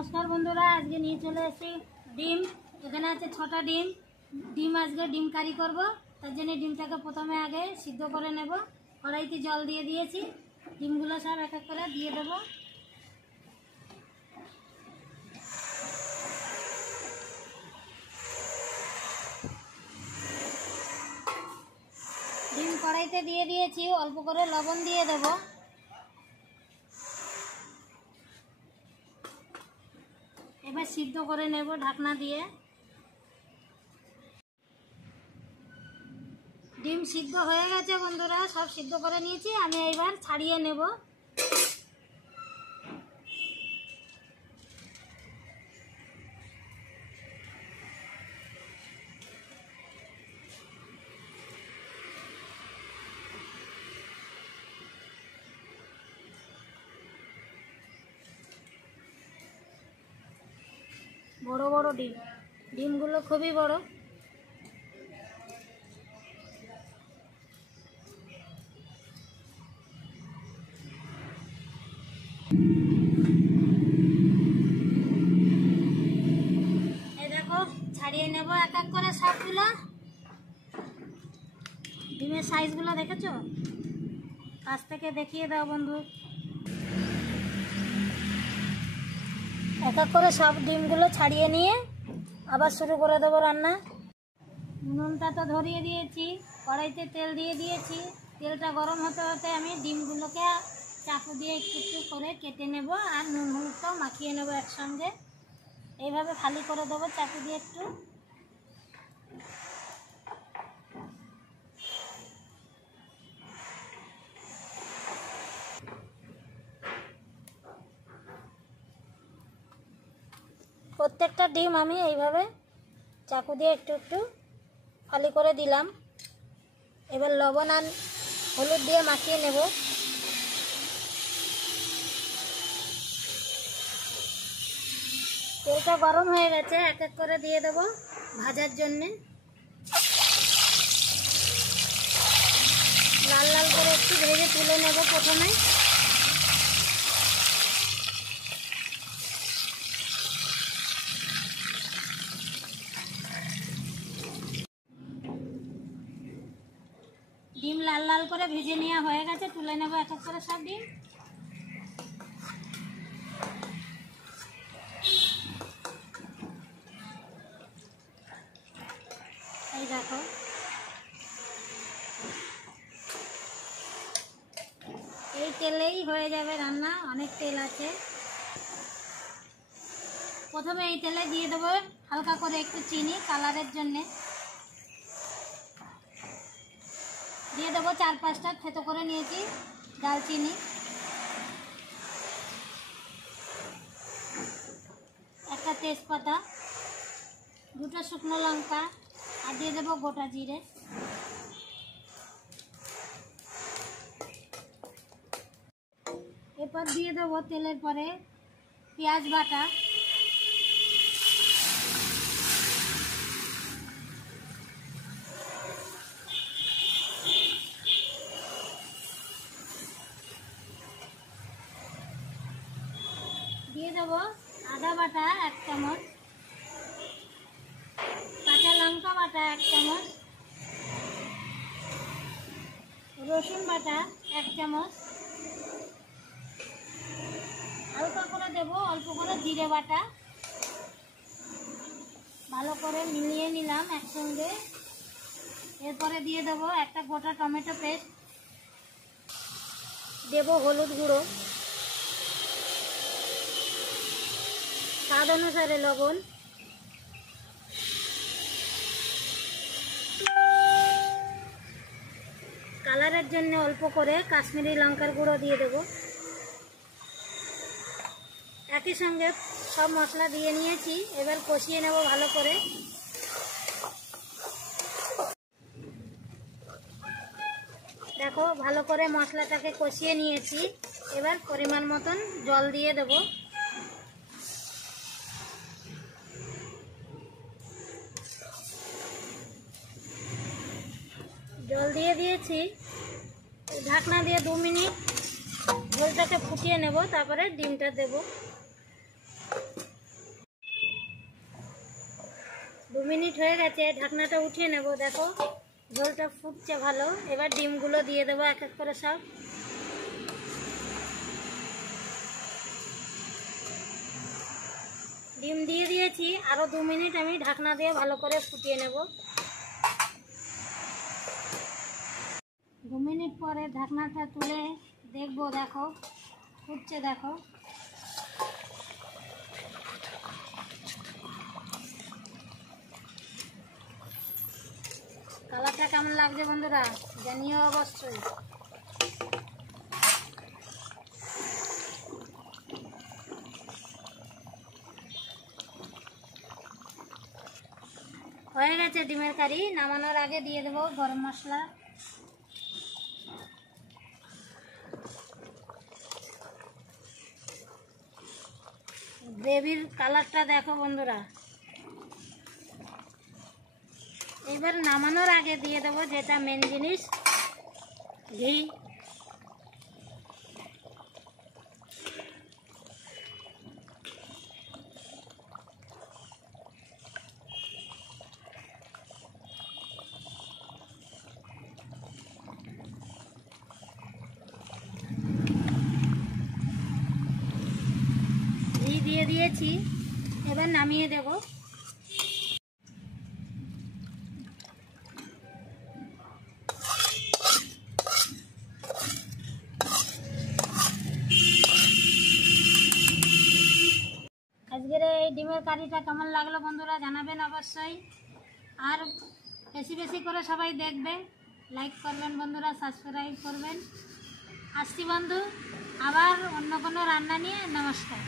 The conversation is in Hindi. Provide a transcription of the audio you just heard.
नमस्कार बंधुरा आज के नहीं चले डिम एखाने आछे 6टा डिम आज के डिम कारी करब तार जन्य डिमटाके प्रथमे आगे सिद्ध करे नेब कड़ाईते जल दिए दिएछि डिमगुलो सब एक एक करे दिए देब डिम कड़ाईते दिए दिएछि अल्प करे लवण दिए देब एबार सिद्ध करे नेब ढाकना दिए डिम सिद्ध हो गेছে बंधुरा सब सिद्ध करे निয়েছি আমি এবার ছাড়িয়ে নেব बड़ बड़ डिमगुलो खूबই बड़ देखो छाड़िए नेब एक एक करे सबगुलो डिमेर साइजगुलो देखेছো काछ থেকে দেখিয়ে দাও बंधु एक एक करे सब डिमगुलो छाड़िए निये आबार शुरू करे देव रान्ना उनुनटा तो धरिए दिएछि कड़ाईते तेल दिए दिएछि तेलटा गरम होते होते आमी डिमगुलोके चाकू दिए एकटू करे केटे नेब और नुन हलुदटाও माखिए नेब एकसंगे এইভাবে খালি করে দেব চাকু দিয়ে একটু প্রত্যেকটা ডিম আমি এইভাবে চাকু দিয়ে একটু একটু খালি করে দিলাম এবার লবণ আর হলুদ দিয়ে মাখিয়ে নেব तेलटा गरम हो गए एक एक करे दिए देव भाजार जन्य लाल लाल करे एकटू भेजे तुले नेब प्रथमे डिम लाल लाल करे भेजे नेওয়া হয়ে গেছে তুলে নেব এক এক করে সব ডিম देखो तेलेई हो जाए रान्ना अनेक तेल आछे प्रथमे এই তেলে দিয়ে দেব হালকা করে একটু চিনি কালারের জন্য দিয়ে দেব 4-5টা থেতো করে নিয়েছি দারচিনি একটা তেজপাতা দুটো শুকনো লঙ্কা আর দিয়ে দেব গোটা জিরে এরপর দিয়ে দেব তেলের পরে পেঁয়াজ বাটা দিয়ে দেব আদা বাটা 1 চামচ কাঁচা লঙ্কা বাটা 1 চামচ রসুন বাটা 1 চামচ হালকা করে দেব অল্প করে জিরে বাটা ভালো করে মিলিয়ে নিলাম একসঙ্গে এরপরে দিয়ে দেব একটা গোটা টমেটো পেস্ট দেব হলুদ গুঁড়ো স্বাদ অনুসারে লবণ কালারের জন্য অল্প করে কাশ্মীরি লঙ্কার গুঁড়ো দিয়ে দেব একই সঙ্গে সব মশলা দিয়ে নিয়েছি এবার কষিয়ে নেব ভালো করে দেখো ভালো করে মশলাটাকে কষিয়ে নিয়েছি এবার পরিমাণ মতন জল দিয়ে দেব জল দিয়ে দিয়েছি ঢাকনা দিয়ে 2 মিনিট ঝোলটাকে ফুটিয়ে নেব তারপরে ডিমটা দেব মিনিট হয়ে গেছে, ঢাকনাটা উঠিয়ে নেব। দেখো ঝোলটা ফুটছে ভালো। এবার ডিমগুলো দিয়ে দেবো এক এক করে সব। ডিম দিয়ে দিয়েছি, আরও 2 মিনিট আমি ঢাকনা দিয়ে ভালো করে ফুটিয়ে নেব। 2 মিনিট পরে ঢাকনাটা তুলে দেখবো, দেখো ফুটছে। দেখো কালারটা কেমন লাগছে বন্ধুরা, জানিও অবশ্যই। হয়ে গেছে ডিমের কারি। নামানোর আগে দিয়ে দেবো গরম মশলা। গ্রেভির কালারটা দেখো বন্ধুরা। এবার নামানোর আগে দিয়ে দেবো যেটা মেন জিনিস, ঘি। ঘি দিয়ে দিয়েছি, এবার নামিয়ে দেব। আজকের এই ডিমের কারিটা কেমন লাগলো বন্ধুরা জানাবেন অবশ্যই। আর বেশি বেশি করে সবাই দেখবেন, লাইক করবেন বন্ধুরা, সাবস্ক্রাইব করবেন। আসছি বন্ধু আবার অন্য কোনো রান্না নিয়ে। নমস্কার।